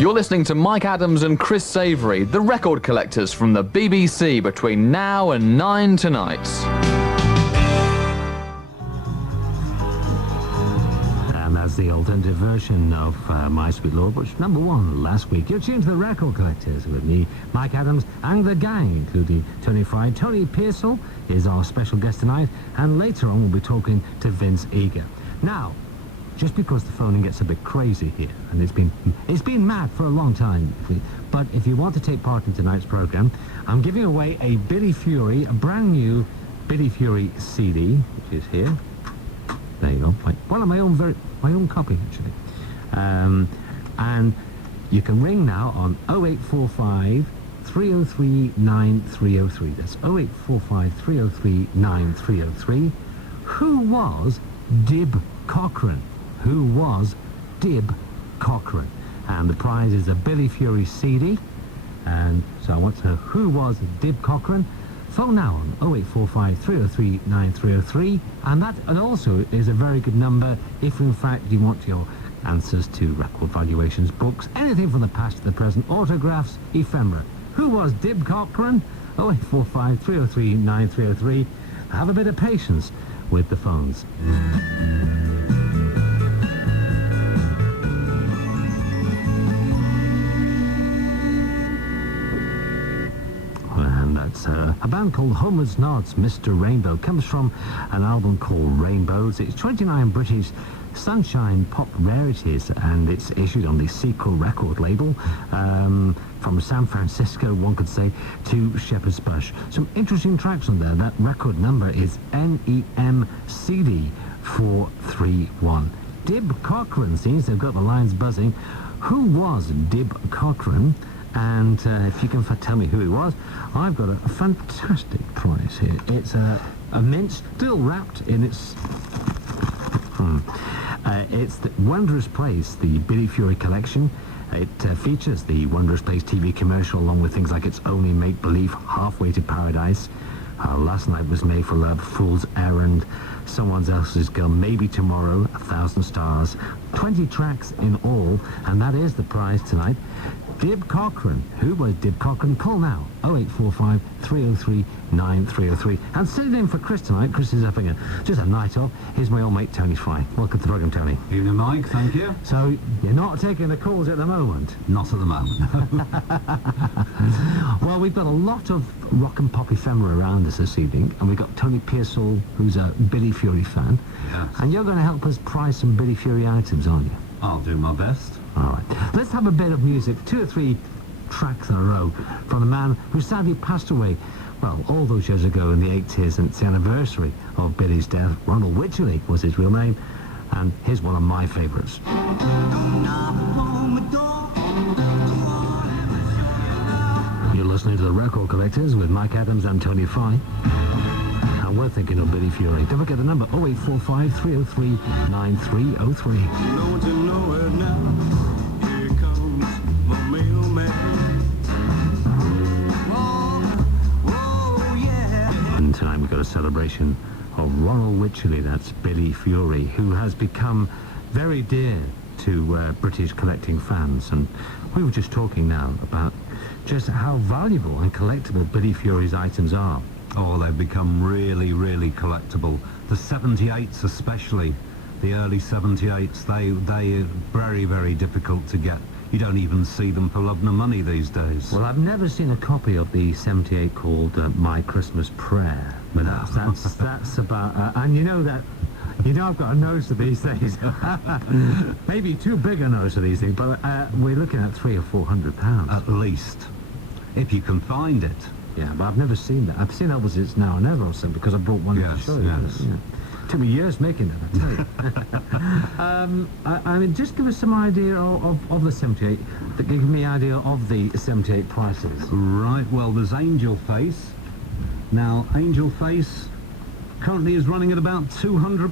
You're listening to Mike Adams and Chris Savory, the record collectors from the BBC, between now and 9 tonight. And that's the alternative version of My Sweet Lord, which number one last week. You're tuned to the record collectors with me, Mike Adams, and the gang, including Tony Fry. Tony Pearsall is our special guest tonight, and later on we'll be talking to Vince Eager. Now, just because the phoning gets a bit crazy here, and it's been mad for a long time, but if you want to take part in tonight's programme, I'm giving away a Billy Fury, a brand new Billy Fury CD, which is here. There you go. One of my own copy, actually. And you can ring now on 0845 303 9303. That's 0845 303 9303. Who was Dib Cochran? Who was Dib Cochran? And the prize is a Billy Fury CD. And so I want to know who was Dib Cochran. Phone now on 0845 303 9303. And that also is a very good number if in fact you want your answers to record valuations, books, anything from the past to the present, autographs, ephemera. Who was Dib Cochran? 0845 303 9303. Have a bit of patience with the phones. And that's a band called Homer's Nods, Mr. Rainbow. Comes from an album called Rainbows. It's 29 British Sunshine Pop Rarities, and it's issued on the Sequel record label. From San Francisco, one could say, to Shepherd's Bush. Some interesting tracks on there. That record number is NEMCD 431. Dib Cochran, seems they've got the lines buzzing. Who was Dib Cochran? And if you can tell me who he was, I've got a fantastic prize here. It's a mint, still wrapped in its... it's the Wondrous Place, the Billy Fury collection. It features the Wondrous Place TV commercial along with things like It's Only Make Believe, Halfway to Paradise, Last Night Was Made for Love, Fool's Errand, Someone Else's Girl, Maybe Tomorrow, 1,000 Stars. 20 tracks in all, and that is the prize tonight. Dib Cochran. Who was Dib Cochran? Call now, 0845 303 9303. And sitting in for Chris tonight, Chris is having just a night off. Here's my old mate, Tony Fry. Welcome to the programme, Tony. Evening, Mike. Thank you. So, you're not taking the calls at the moment? Not at the moment. Well, we've got a lot of rock and pop ephemera around us this evening, and we've got Tony Pearsall, who's a Billy Fury fan. Yes. And you're going to help us prize some Billy Fury items, aren't you? I'll do my best. All right. Let's have a bit of music, 2 or 3 tracks in a row from the man who sadly passed away, well, all those years ago in the 80s, and it's the anniversary of Billy's death. Ronald Wycherley was his real name, and here's one of my favourites. You're listening to the Record Collectors with Mike Adams and Tony Fry. And we're thinking of Billy Fury. Don't forget the number, 0845 303 9303. Don't you know it now? Here comes my mailman. Oh, yeah. And tonight we've got a celebration of Ronald Wycherley, that's Billy Fury, who has become very dear to British collecting fans. And we were just talking now about just how valuable and collectible Billy Fury's items are. Oh, they've become really, really collectible. The 78s especially, the early 78s, they are very, very difficult to get. You don't even see them for love nor money these days. Well, I've never seen a copy of the 78 called My Christmas Prayer. But that's about... and you know I've got a nose for these things. Maybe too big a nose for these things, but we're looking at £300 or £400. At least, if you can find it. Yeah, but I've never seen that. I've seen others It's Now or Never or something, because I brought one to show you. Yes. Yeah. Took me years making that, I tell you. I mean, just give us some idea of the 78. Give me an idea of the 78 prices. Right, well, there's Angel Face. Now, Angel Face currently is running at about £200.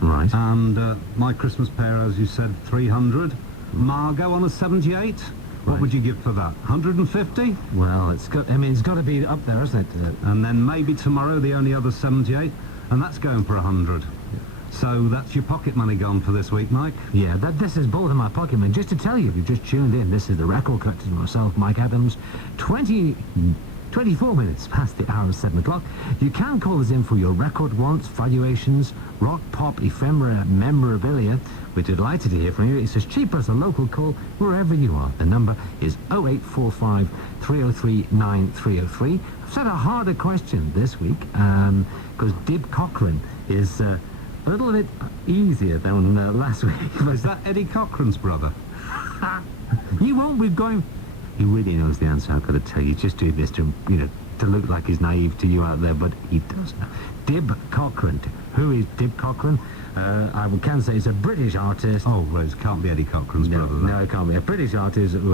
Right. And My Christmas Pair, as you said, 300. Margot on a 78. What would you give for that? 150? Well, it's got to be up there, isn't it? And then Maybe Tomorrow, the only other 78, and that's going for 100. So that's your pocket money gone for this week, Mike? Yeah, this is both of my pocket money. Just to tell you, if you've just tuned in, this is the Record Collectors and myself, Mike Adams. 24 minutes past the hour of 7 o'clock. You can call us in for your record wants, valuations, rock, pop, ephemera, memorabilia. We're delighted to hear from you. It's as cheap as a local call wherever you are. The number is 0845 303 9303. I've set a harder question this week because Dib Cochran is a little bit easier than last week. Is that Eddie Cochran's brother? You won't be going... He really knows the answer, I've got to tell you. He's just doing this to, to look like he's naive to you out there, but he doesn't. Dib Cochran. Who is Dib Cochran? I can say he's a British artist. Oh, well, it can't be Eddie Cochran's brother, then. No, it can't be. A British artist who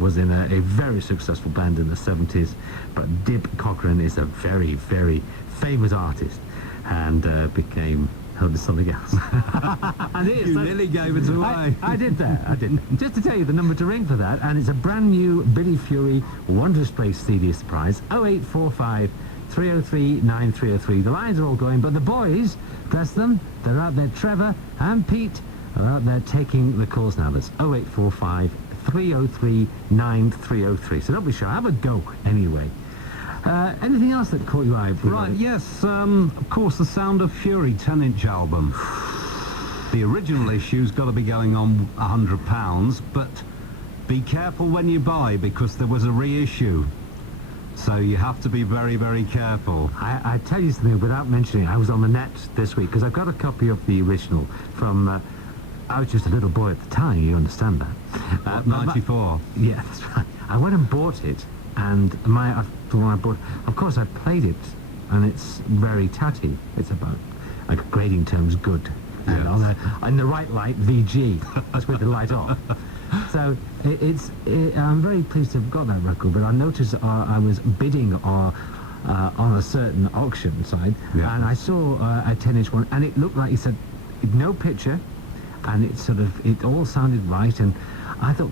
was in a very successful band in the 70s. But Dib Cochran is a very, very famous artist and became... Oh, there's something else. You nearly gave it away. I did that. I did. Just to tell you the number to ring for that, and it's a brand new Billy Fury Wondrous Place CD surprise. 0845 303 9303. The lines are all going, but the boys, bless them, they're out there. Trevor and Pete are out there taking the calls now. That's 0845 303 9303. So don't be shy. Have a go anyway. Anything else that caught your eye? Right, yes, of course, the Sound of Fury 10-inch album. The original issue's got to be going on £100, but be careful when you buy because there was a reissue. So you have to be very, very careful. I tell you something without mentioning, I was on the net this week because I've got a copy of the original from... I was just a little boy at the time, you understand that. 94. Yeah, that's right. I went and bought it. And when I bought, of course, I played it, and it's very tatty. It's about, like, grading terms, good. And Yes. on the right light, VG. That's with the light off. So I'm very pleased to have got that record. But I noticed I was bidding on a certain auction site, Yeah. and I saw a 10-inch one, and it looked like it said no picture, and it all sounded right, and I thought.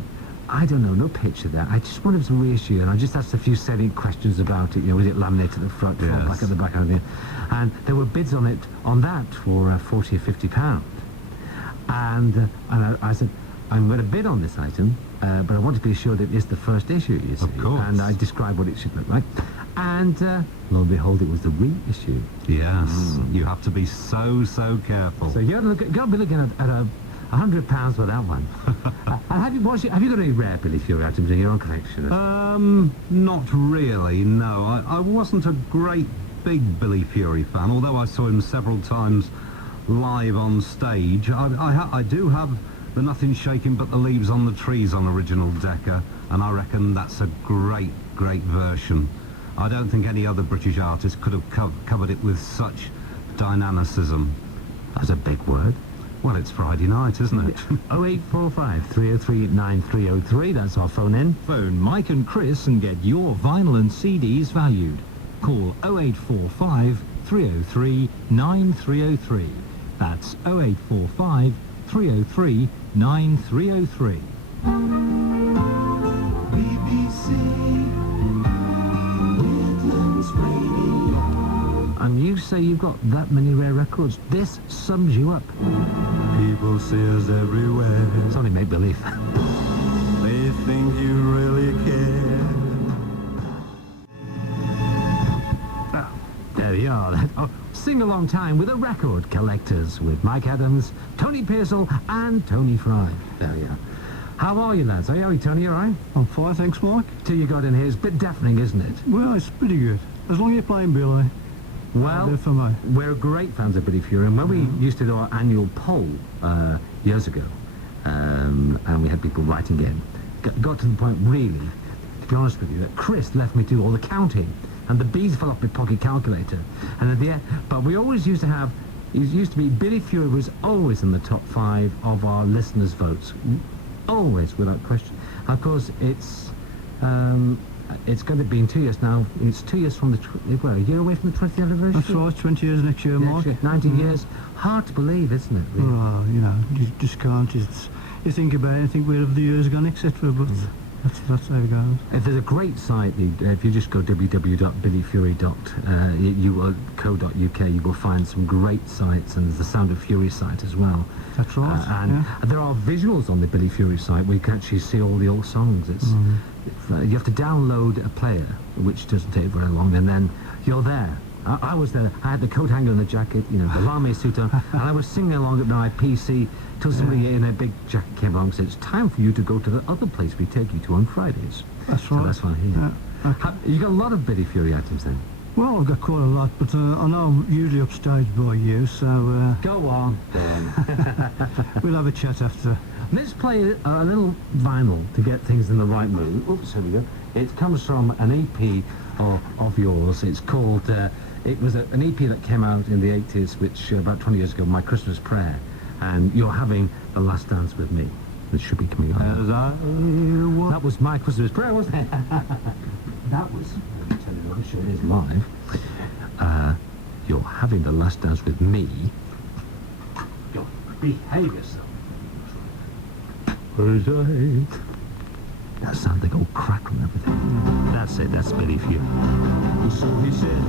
I don't know, no picture there. I just wanted to reissue, and I just asked a few salient questions about it. Was it laminated at the front, Yes. back at the back, and everything. And there were bids on it, on that, for 40 or 50 pounds. And I said, I'm going to bid on this item, but I want to be assured it is the first issue, you see. Of course. And I described what it should look like. And lo and behold, it was the reissue. Yes, you have to be so, so careful. So you've got to be looking at £100 for that one. Have you got any rare Billy Fury items in your own collection? Not really, no. I wasn't a great big Billy Fury fan, although I saw him several times live on stage. I do have the Nothing Shaking But the Leaves on the Trees on original Decca, and I reckon that's a great, great version. I don't think any other British artist could have covered it with such dynamicism. That's a big word. Well, it's Friday night, isn't it? 0845 303 9303, that's our phone in. Phone Mike and Chris and get your vinyl and CDs valued. Call 0845 303 9303. That's 0845 303 9303. BBC Midlands Radio. And you say you've got that many rare records. This sums you up. People see us everywhere. It's only make-believe. They think you really care. There you are. Sing-along time with the Record Collectors with Mike Adams, Tony Pearsall and Tony Fry. There you are. How are you, lads? Are you, Tony? You all right? I'm fine, thanks, Mike. Till you got in here, it's a bit deafening, isn't it? Well, it's pretty good. As long as you're playing Billy. Well, Good for me. we're great fans of Billy Fury, and when we used to do our annual poll years ago, and we had people writing in, got to the point, really, to be honest with you, that Chris left me do all the counting, and the bees fell off my pocket calculator, and at the end, but we always used to have, it used to be, Billy Fury was always in the top 5 of our listeners' votes, always, without question. Of course, it's going to be in 2 years now. It's 2 years from a year away from the 20th anniversary. That's right, 20 years next year, Mike. 19 years. Hard to believe, isn't it? Really? Well, you just can't. You think about it and think where have the years gone, etc. But That's how it goes. If there's a great site, if you just go www.billyfury.co.uk, you will find some great sites, and there's the Sound of Fury site as well. That's right. And there are visuals on the Billy Fury site where you can actually see all the old songs. You have to download a player, which doesn't take very long, and then you're there. I was there. I had the coat hanger and the jacket, you know, the lame suit on, and I was singing along at my PC till somebody in a big jacket came along and said, "It's time for you to go to the other place we take you to on Fridays." That's So right. that's why. Yeah. Okay. You got a lot of Billy Fury items then. Well, I've got quite a lot, but I know I'm usually upstaged by you, so Go on, then. we'll have a chat after. Let's play a little vinyl to get things in the right mood. Oops, here we go. It comes from an EP of yours. It's called, it was an EP that came out in the 80s, which about 20 years ago, My Christmas Prayer. And you're having The Last Dance with Me. It should be coming on. That was My Christmas Prayer, wasn't it? That was, let me tell you, I'm sure it is live. You're having The Last Dance with Me. Go, behave yourself. That sounds like old crackle and everything. That's it, that's Billy Fury. So he said,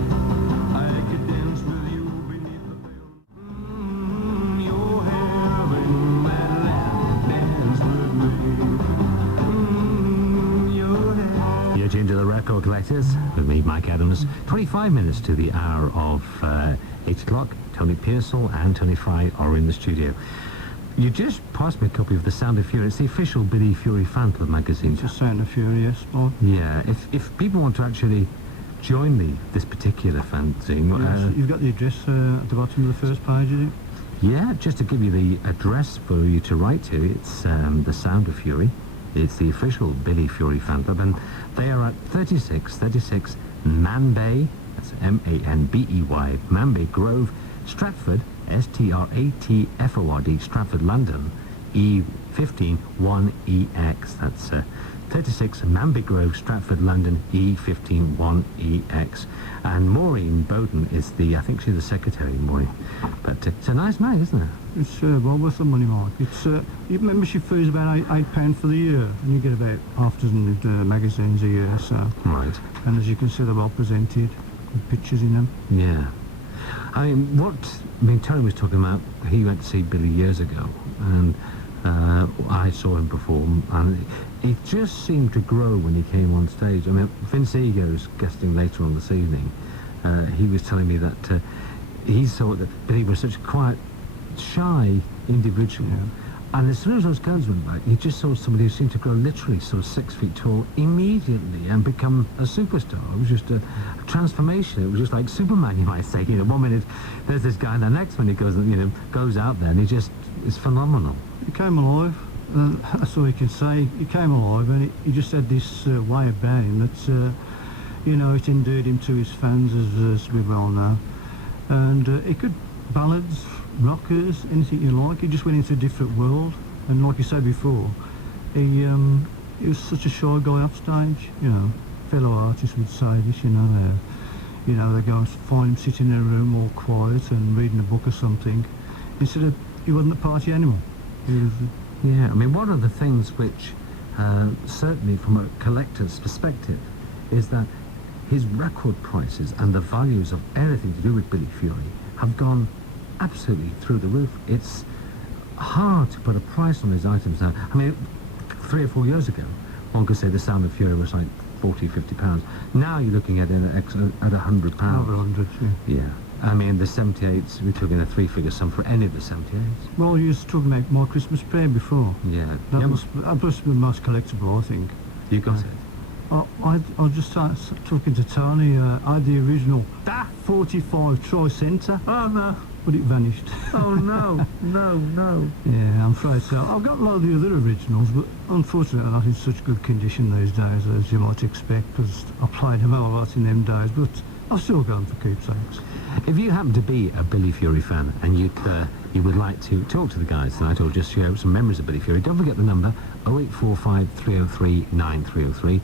I could dance with you beneath the veil. You're having that last dance with me. You're having... You're tuned to the Record Collectors with me, Mike Adams. 25 minutes to the hour of 8 o'clock. Tony Pearsall and Tony Fry are in the studio. You just passed me a copy of The Sound of Fury. It's the official Billy Fury fan club magazine. Just Sound of Fury, yes, Bob. Yeah, if people want to actually join this particular fanzine, You've got the address at the bottom of the first page, is it? yeah, just to give you the address for you to write to, it's The Sound of Fury. It's the official Billy Fury fan club, and they are at 3636 Manbay, that's M-A-N-B-E-Y, Manbay Grove, Stratford, Stratford, Stratford, London, E15 1EX. That's 36 Manby Grove, Stratford, London, E15 1EX. And Maureen Bowden is I think she's the secretary, Maureen. But it's a nice mag, isn't it? It's well worth the money, Mark. It's your membership fee is about £8 for the year, and you get about half a dozen magazines a year. So, Right. and as you can see, they're well presented, with pictures in them. Yeah. I mean, Tony was talking about, he went to see Billy years ago, and I saw him perform, and it just seemed to grow when he came on stage. I mean, Vince Ego's guesting later on this evening. He was telling me that he thought that Billy was such a quiet, shy individual. Yeah. And as soon as those guns went back, you just saw somebody who seemed to grow literally sort of 6 feet tall immediately and become a superstar. It was just a transformation. It was just like Superman, you might say. You know, 1 minute there's this guy, and the next minute goes out there, and he just is phenomenal. He came alive. That's all you can say. He came alive, and he just had this way about him that, it endeared him to his fans, as we well know. And he could ballads, rockers, anything you like. He just went into a different world. And like you said before, he was such a shy guy off stage. Fellow artists would say this. They go and find him sitting in a room all quiet and reading a book or something. Instead of, he wasn't a party animal. He was. Yeah, I mean, one of the things which, certainly from a collector's perspective, is that his record prices and the values of anything to do with Billy Fury have gone absolutely through the roof. It's hard to put a price on his items now. I mean, 3 or 4 years ago, one could say The Sound of Fury was like £40–50. Now you're looking at it at £100. Over 100, yeah. Yeah. I mean, the 78s, we're talking a 3-figure sum for any of the 78s. Well, you was talking about My Christmas Prayer before. Yeah. That Yeah, must be the most collectible, I think. you got it. I was just talking to Tony. I had the original 45 Tri-Centre, Oh, no. but it vanished. Oh, no. No. Yeah, I'm afraid so. I've got a lot of the other originals, but unfortunately they're not in such good condition these days as you might expect, because I played them a lot in them days, but I've still got them for keepsakes. If you happen to be a Billy Fury fan and you would like to talk to the guys tonight or just share some memories of Billy Fury, don't forget the number 0845 303 9303.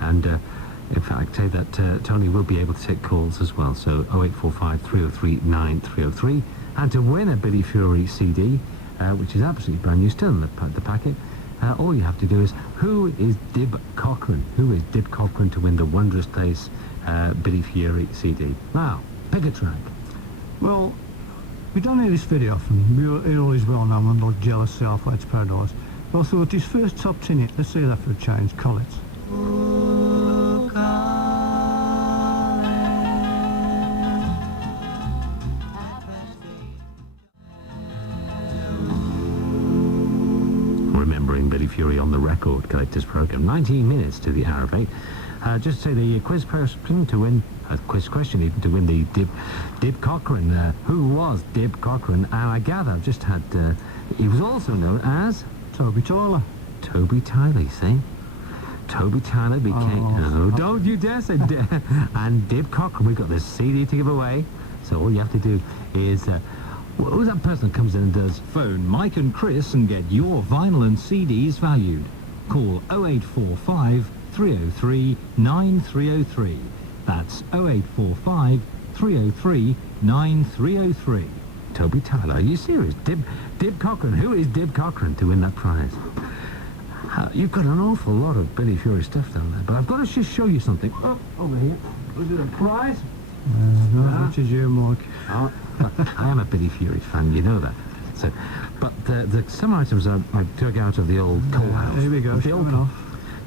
And in fact, I'd say that Tony will be able to take calls as well. So 0845 303 9303. And to win a Billy Fury CD, which is absolutely brand new, still in the packet, All you have to do is, who is Dib Cochran? Who is Dib Cochran to win the Wondrous Place Billy Fury CD? Now, pick a track. Well, we don't hear this very often. We hear all his well-known ones like Jealousy, Halfway to Paradise. But I thought his first top 10 hit, let's hear that for a change, Colette. Remembering Billy Fury on the Record Collectors Programme. 19 minutes to the hour of 8. Just say the quiz question to win, quiz question even, to win the Dib Cochran. Who was Dib Cochran? And I gather I've just had, he was also known as Toby Tyler. Toby Tyler, you see? Toby Tyler became... Oh, don't you dare say... and Dib Cochran, we've got this CD to give away. So all you have to do is... who's that person that comes in and does... Phone Mike and Chris and get your vinyl and CDs valued. Call 0845 303 9303. That's 0845 303 9303. Toby Tyler, are you serious? Dib Cochran. Who is Dib Cochran to win that prize? You've got an awful lot of Billy Fury stuff down there, but I've got to just show you something. Oh, over here. Look at the prize. Not as much as you, Mike. Oh, I am a Billy Fury fan, you know that. So, but some items I took out of the old coal house. Here we go, The old showing off.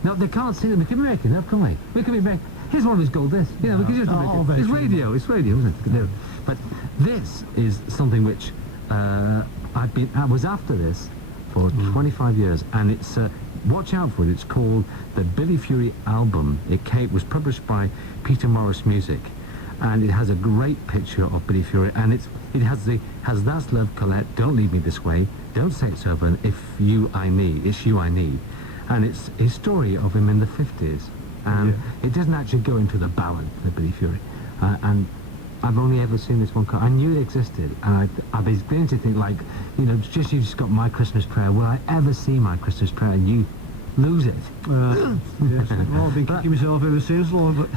No, they can't see them. We can be making up, can't we? We can be making... Here's one of his gold discs. Yeah, we can just make it. It's radio, isn't it? No. But this is something which I was after this for 25 years, and it's watch out for it. It's called the Billy Fury album. It was published by Peter Morris Music, and it has a great picture of Billy Fury, and it has That's Love, Colette, Don't Leave Me This Way, Don't Say It's Over, and If You I Me, It's You I Need, and it's his story of him in the 50s. And it doesn't actually go into the ballad, the Billy Fury. And I've only ever seen this one. I knew it existed, and I've been beginning to think, like, you know, you just got My Christmas Prayer. Will I ever see My Christmas Prayer and you lose it? Yes. Well, I've been kicking myself ever since, Lord, but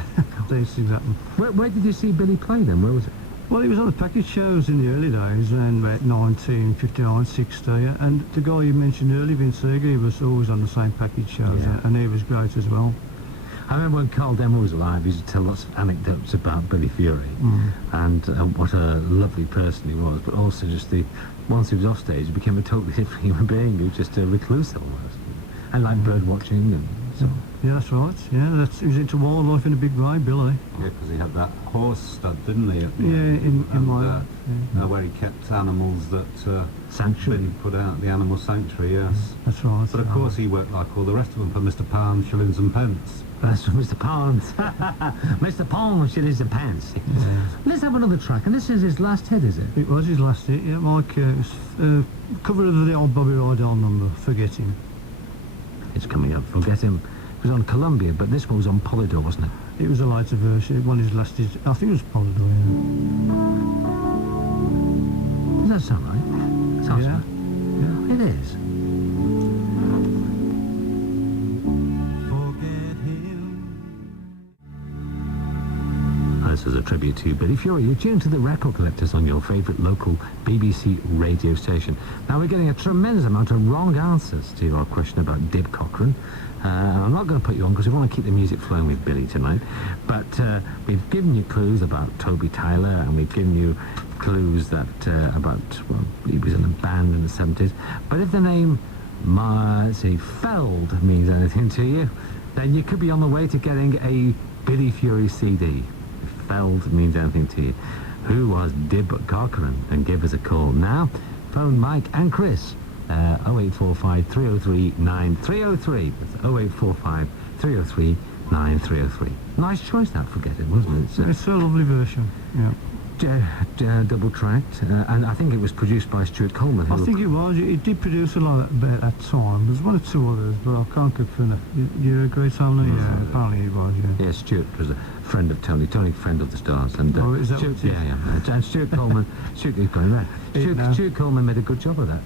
these things happen. Where did you see Billy play then? Where was it? Well, he was on the package shows in the early days, around about 1959, 60, and the guy you mentioned earlier, Vince Seeger, he was always on the same package shows, and he was great as well. I remember when Carl Denver was alive, he used to tell lots of anecdotes about Billy Fury, and what a lovely person he was, but also just once he was off stage, he became a totally different human being. He was just a recluse almost, and like bird watching and so. Yeah, that's right. Yeah, he was into wildlife in a big way, Billy. Yeah, because he had that horse stud, didn't he? In my where he kept animals that Sanctuary. Billy put out, the animal sanctuary, yes. That's right. But of course he worked like all the rest of them for Mr. Pound, shillings and pence. That's from Mr. Pounds. Mr. Pounds, shillings and pence. Let's have another track, and this is his last hit, is it? It was his last hit, yeah, Mike. It was cover of the old Bobby Rydell number, Forget Him. It's coming up. Forget Him. It was on Columbia, but this one was on Polydor, wasn't it? It was a lighter version. One of his last hits. I think it was Polydor, yeah. Does that sound right? Sounds Yeah. right. It is. This is a tribute to Billy Fury. You're tuned to the Record Collectors on your favourite local BBC radio station. Now, we're getting a tremendous amount of wrong answers to our question about Dib Cochran. I'm not going to put you on because we want to keep the music flowing with Billy tonight. But we've given you clues about Toby Tyler, and we've given you clues that about, well, he was in a band in the 70s. But if the name, say, Feld means anything to you, then you could be on the way to getting a Billy Fury CD. Feld means anything to you. Who was Dib Cochran? And give us a call now. Phone Mike and Chris. 0845 303 9303. That's 0845 303 9303. Nice choice, that, Forget It, wasn't it? It's a lovely version, yeah. Double tracked, and I think it was produced by Stuart Coleman. I think it was. He did produce a lot at that time. There's one or two others, but I can't confirm it. You agree, Tony? Yeah, apparently he was, yeah. Yeah, Stuart was a friend of Tony, friend of the Stars. And, oh, is that Stuart, what it is? Yeah. And Stuart Coleman, Stuart Coleman made a good job of that.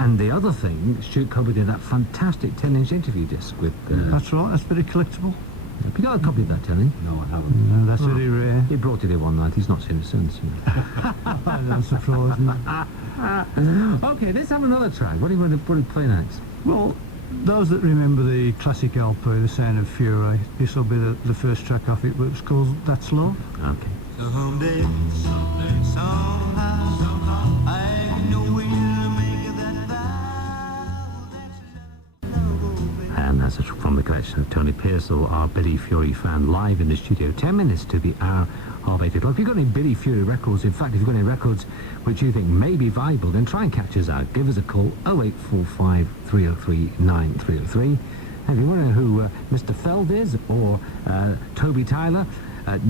And the other thing, Stuart Coleman did that fantastic 10-inch interview disc with... That's right, that's very collectible. Have you got a copy of that, Tony? No, I haven't. No, that's very rare. He brought it here one night. He's not seen it since. That's surprising. Okay, let's have another track. What do you want to play next? Well, those that remember the classic LP, The Sound of Fury, this will be the first track off it, but it's called That's Love. Okay. Someday, somehow, I know we'll make that vow. And that's from the collection of Tony Pearsall, our Billy Fury fan, live in the studio. 10 minutes to the hour of 8 o'clock. If you've got any Billy Fury records, in fact, if you've got any records which you think may be viable, then try and catch us out. Give us a call, 0845 303 9303. And if you want to know who Mr. Feld is, or Toby Tyler,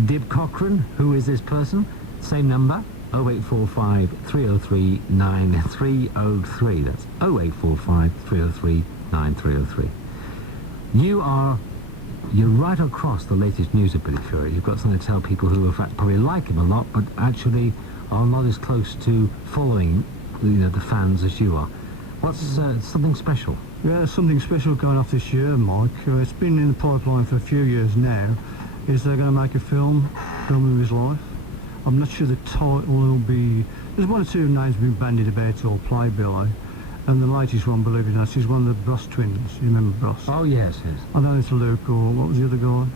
Dib Cochran, who is this person? Same number, 0845 303 9303. That's 0845 303 9303. You're right across the latest news of Billy Fury. You've got something to tell people who, in fact, probably like him a lot, but actually are not as close to following, the fans as you are. What's something special? Yeah, something special going off this year, Mike. It's been in the pipeline for a few years now. Is they're going to make a film of his life. I'm not sure the title will be... There's one or two names been bandied about or playbilly. And the latest one, believe it or not, is one of the Bros twins. You remember Bros? Oh, yes. I know it's Luke, or what was the other guy?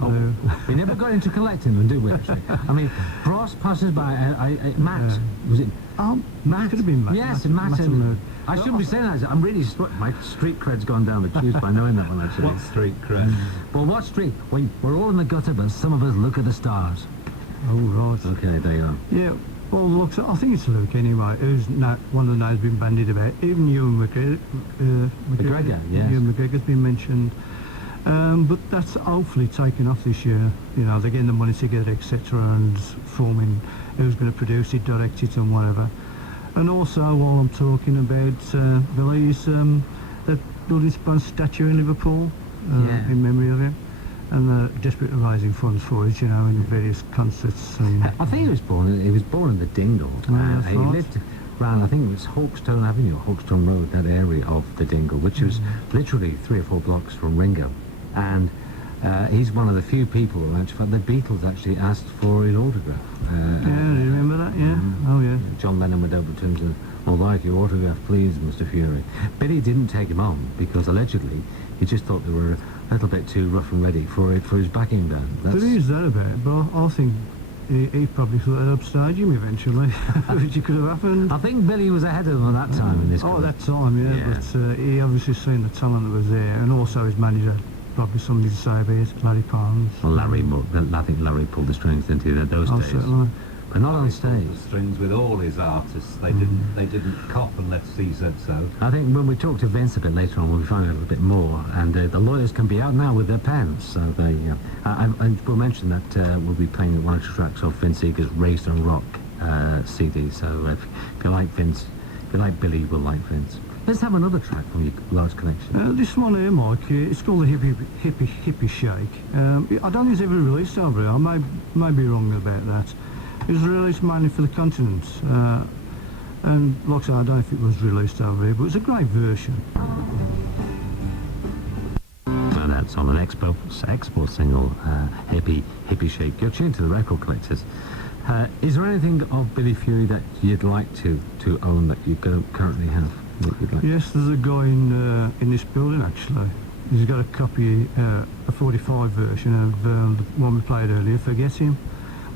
Oh, we never got into collecting them, did we, actually? I mean, Bros passes by, Matt, was it? Oh, Matt? Could have been Matt. Yes, Matt and Luke. I shouldn't be saying that. I'm really... My street cred's gone down the tubes by knowing that one, actually. What street cred? Well, what street? Well, we're all in the gutter, but some of us look at the stars. Oh, right. Okay, there you are. Yeah, well, look, I think it's Luke anyway, who's not one of the names been bandied about. Even Ewan McGregor, yes. Ewan McGregor's been mentioned. But that's hopefully taken off this year. They're getting the money together, etc., and forming who's going to produce it, direct it, and whatever. And also, while I'm talking about Billy's, that building statue in Liverpool, in memory of him. And desperate to raising funds for it, in various concerts. And I think he was born in the Dingle. that's He right. lived around, I think it was Hawkstone Avenue, or Hawkstone Road, that area of the Dingle, which was literally 3 or 4 blocks from Ringo. And he's one of the few people who actually, the Beatles actually asked for his autograph. yeah, do you remember that? Yeah. Oh, yeah. John Lennon went over to him and said, "I'd like your autograph, please, Mr. Fury." Billy didn't take him on because allegedly he just thought they were a little bit too rough and ready for his backing band. But who's that about? But I think he probably thought they'd upstage him eventually, which could have happened. I think Billy was ahead of them at that time in this Oh, career. that time, yeah. Yeah. But he obviously seen the talent that was there, and also his manager, probably something to say about it, Larry Palms. Well, I think Larry pulled the strings into those Oh, days. certainly. But not on stage. The strings with all his artists. They didn't cop unless he said so. I think when we talk to Vince a bit later on, we'll find out a little bit more. And the lawyers can be out now with their pens. So they, and we'll mention that we'll be playing one or two tracks off Vince Eager's Raised on Rock CD. So if you like Vince, if you like Billy, we'll like Vince. Let's have another track from your large collection. This one here, Mike, it's called the Hippie Shake. I don't think it's ever released over here. I may be wrong about that. It was released mainly for the continent. And like I said, I don't know if it was released over here, but it's a great version. Well, that's on an export single, Hippie Shake. You're tuned to the Record Collectors. Is there anything of Billy Fury that you'd like to own that you currently have? That you'd like? Yes, there's a guy in this building actually. He's got a copy, a 45 version of the one we played earlier, Forget Him.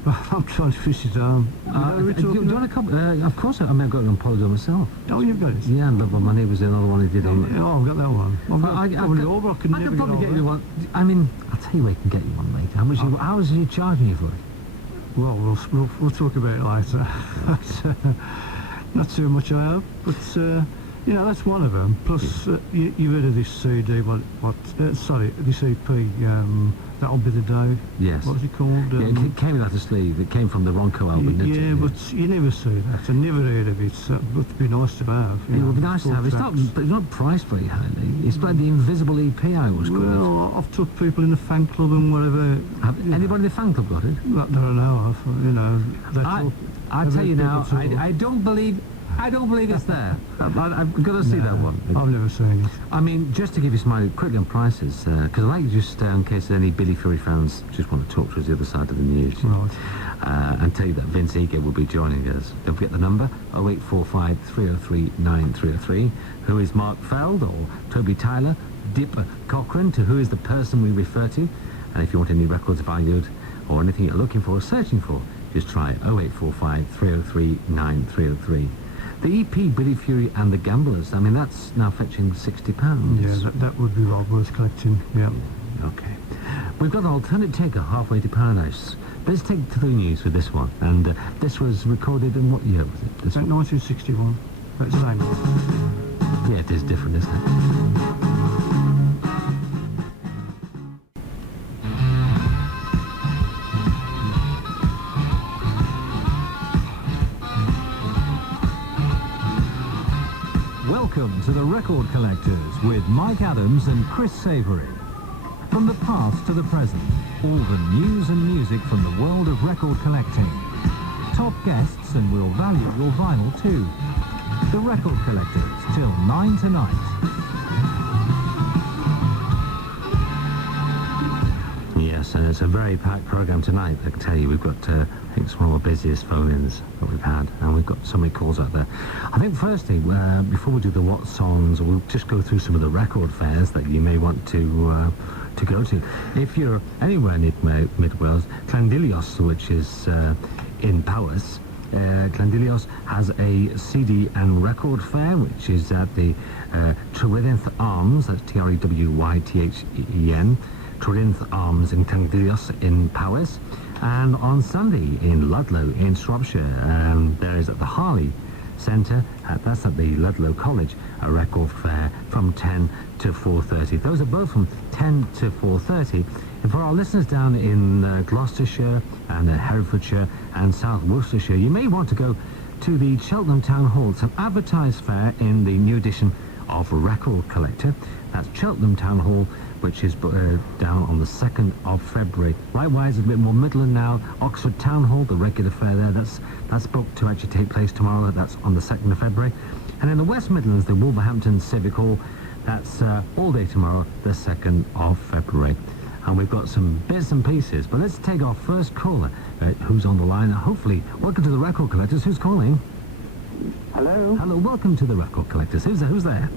I'm trying to fish it out. Do you want a copy? Of course, I've got it on Polygon myself. Oh, you've got it? Yeah, Love My Money was another one he did on. Oh, I've got that one. I've got probably all, but I could never could probably get get all you that. one. I mean, I'll tell you where you can get you one later. How much are you charging you for it? Well, we'll talk about it later. Not too much I hope, but that's one of them. Plus, you've heard of this CD, this EP, That'll Be the Day. Yes. What was it called? Yeah, it came without a sleeve. It came from the Ronco album, didn't yeah, it? but you never see that. I never heard of it, so, but it'd be nice to have. It would be nice to have. It's not priced very highly. It's like the Invisible EP, I always call it. Well, I've took people in the fan club and whatever. Have anybody in the fan club got it? That I know of, I tell you now, I don't believe I don't believe it's there. I've got to see that one. I've never seen it. I mean, just to give you some idea quickly on prices, because I like just in case any Billy Fury fans just want to talk to us the other side of the news, Right. and tell you that Vince Egan will be joining us. Don't forget the number, 0845 303 9303. Who is Mark Feld or Toby Tyler, Dip Cochran, to who is the person we refer to? And if you want any records valued or anything you're looking for or searching for, just try 0845 303 9303. The EP Billy Fury and the Gamblers, I mean, that's now fetching £60. Yeah, that would be well worth collecting, yeah. Okay. We've got an alternate taker halfway to paradise. Let's take to the news with this one. And this was recorded in what year was it? This Is that one? 1961? That's the same. Yeah, it is different, isn't it? Welcome to the Record Collectors with Mike Adams and Chris Savory. From the past to the present, all the news and music from the world of record collecting. Top guests, and we'll value your vinyl too. The Record Collectors, till 9 tonight. Yes, and it's a very packed programme tonight. I can tell you, we've got, I think it's one of the busiest phone-ins that we've had, and we've got so many calls out there. I think firstly, before we do the what songs, we'll just go through some of the record fairs that you may want to go to. If you're anywhere in Mid Wales, Llandilios, which is in Powys, Llandilios has a CD and record fair, which is at the Trywyddyn Arms, that's Trywythen, Trywyddyn Arms in Llandilios in Powys. And on Sunday in Ludlow in Shropshire, there is at the Harley Centre, that's at the Ludlow College, a record fair from 10 to 4:30. Those are both from 10 to 4:30. And for our listeners down in Gloucestershire and Herefordshire and South Worcestershire, you may want to go to the Cheltenham Town Hall. It's an advertised fair in the new edition of Record Collector. That's Cheltenham Town Hall, which is down on the 2nd of February. Likewise, a bit more Midland now, Oxford Town Hall, the regular fair there, that's booked to actually take place tomorrow. That's on the 2nd of February. And in the West Midlands, the Wolverhampton Civic Hall, that's all day tomorrow, the 2nd of February. And we've got some bits and pieces, but let's take our first caller, who's on the line. Hopefully, welcome to the Record Collectors. Who's calling? Hello. Hello, welcome to the Record Collectors. Who's there?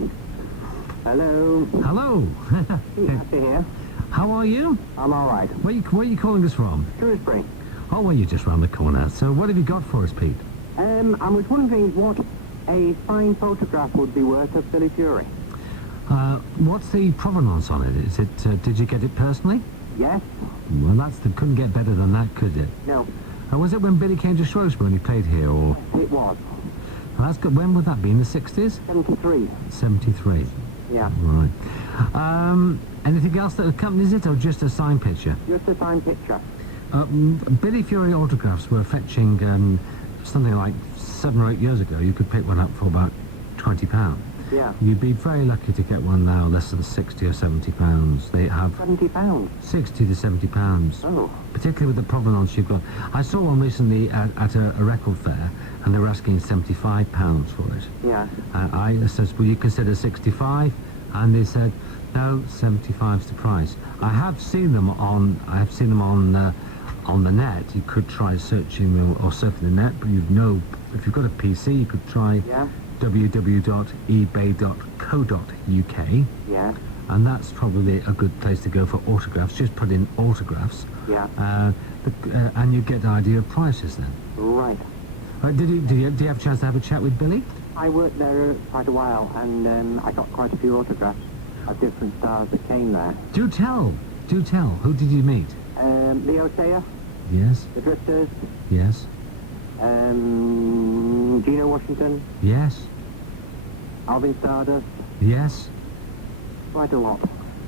Hello. Hello. Happy here. How are you? I'm all right. Where are you calling us from? Shrewsbury. Oh, well, you're just round the corner. So what have you got for us, Pete? I was wondering what a fine photograph would be worth of Billy Fury. What's the provenance on it? Is it, did you get it personally? Yes? Well, couldn't get better than that, could it? No. Was it when Billy came to Shrewsbury and he played here, or? It was. Well, that's good. When would that be? In the 60s? 73. 73. Yeah. Right. Anything else that accompanies it, or just a signed picture? Just a fine picture. Billy Fury autographs were fetching something like 7 or 8 years ago. You could pick one up for about £20. Yeah. You'd be very lucky to get one now, less than £60 or £70. They have £70. 60 to £70. Oh. Particularly with the provenance you've got. I saw one recently at a record fair, and they were asking £75 for it. Yeah. I said, will you consider 65? And they said, no, 75's the price. I have seen them on the net. You could try searching or surfing the net, but if you've got a PC, you could try www.ebay.co.uk. Yeah. And that's probably a good place to go for autographs. Just put in autographs. Yeah. And you get an idea of prices then. Right. Did you have a chance to have a chat with Billy? I worked there quite a while, and I got quite a few autographs of different stars that came there. Do tell. Who did you meet? Leo Sayer, Yes. the Drifters, Yes. Gino Washington, Yes. Alvin Stardust, Yes. quite a lot.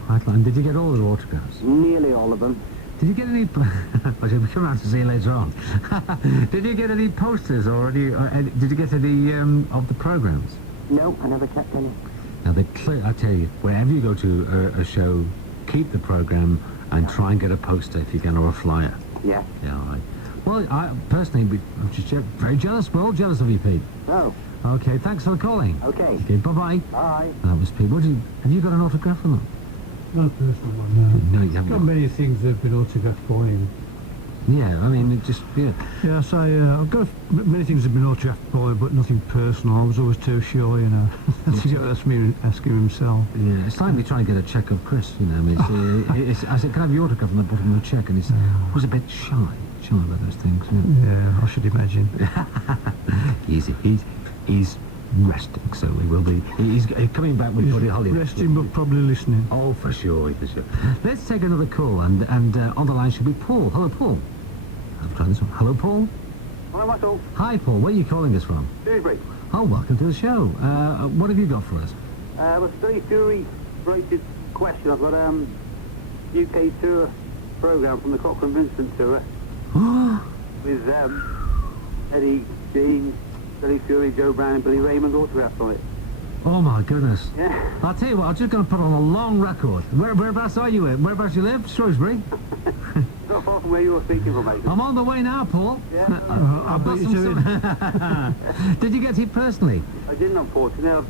And did you get all the autographs? Nearly all of them. Did you get any... We'll come around to see you later on. Did you get any posters or did you get any of the programs? No, I never kept any. Now, I tell you, whenever you go to a show, keep the program and try and get a poster if you can, or a flyer. Yeah. Yeah, all right. Well, I personally, I'm just very jealous. We're all jealous of you, Pete. Oh. Okay, thanks for calling. Okay. Okay, bye-bye. Bye. That was Pete. Have you got an autograph or not? Not a personal one, no. No, you haven't. Got many things that have been autographed by him. Yeah, I mean, it just, yeah. Yeah, I say, I've got many things that have been autographed by him, but nothing personal. I was always too shy, you know. That's me asking himself. Yeah, it's like me trying to get a check of Chris, you know. I mean, I said, can I have your autograph on the bottom of the check? And he said, I was a bit shy about those things. Yeah, I should imagine. He's resting, so he will be. He's coming back with Buddy Holly. Resting, but probably listening. Oh, for sure, for sure. Let's take another call, and on the line should be Paul. Hello, Paul. I've tried this one. Hello, Paul. Hi, Michael. Hi, Paul. Where are you calling us from? Dewsbury. Oh, welcome to the show. What have you got for us? A very Fury-related question. I've got UK tour programme from the Cochrane Vincent tour with Eddie Dean, Billy Fury, Joe Brown and Billy Raymond autographed on it. Oh my goodness. Yeah. I'll tell you what, I'm just going to put on a long record. Whereabouts are you at? Whereabouts you live? Shrewsbury? Not far from where you were speaking from, mate. I'm on the way now, Paul. Yeah. I'll I've got beat you to it. some... Did you get it personally? I didn't, unfortunately. I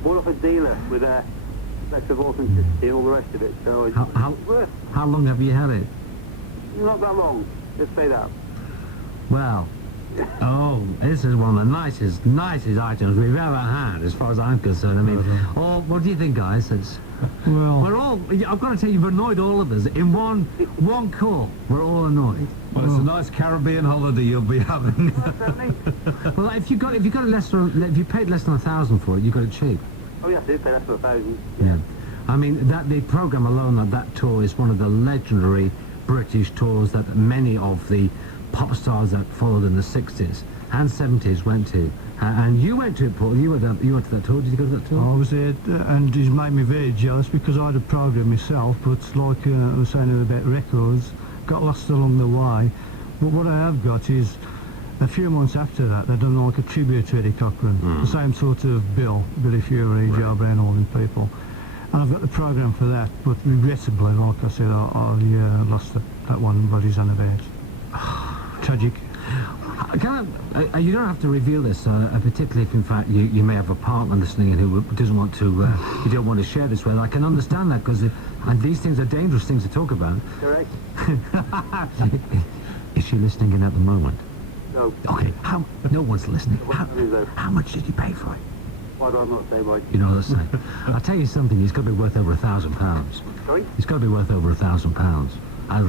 bought off a dealer with a letter of authenticity and all the rest of it, so it's worth How long have you had it? not that long. Let's say that. Well, oh, this is one of the nicest items we've ever had, as far as I'm concerned. I mean, what do you think, guys? Well, We're all, I've got to tell you, you've annoyed all of us. In one call, we're all annoyed. Well, it's a nice Caribbean holiday you'll be having. Well, if you paid less than $1,000 for it, you got it cheap. Oh, yes, I did pay less than 1,000. Yeah. I mean, the program alone, that tour is one of the legendary British tours that many of the pop stars that followed in the 60s and 70s went to. And you went to it, Paul. You went to that tour. Did you go to that tour? I was there, and it's made me very jealous because I had a program myself, but like I was saying about records, got lost along the way. But what I have got is, a few months after that, they've done like a tribute to Eddie Cochran. The same sort of Billy Fury, Joe Brown, all them people. And I've got the program for that, but regrettably, like I said, I lost that one, what he's on about. Tragic. You don't have to reveal this, particularly if in fact you may have a partner listening and who doesn't want to, you don't want to share this with. I can understand that because these things are dangerous things to talk about. Correct? Is she listening in at the moment? No. Okay, no one's listening. What is that? How much did you pay for it? Why do I not say, Mike? You know what I'm saying? I'll tell you something, it's got to be worth over £1,000. Sorry? It's got to be worth over £1,000. I'd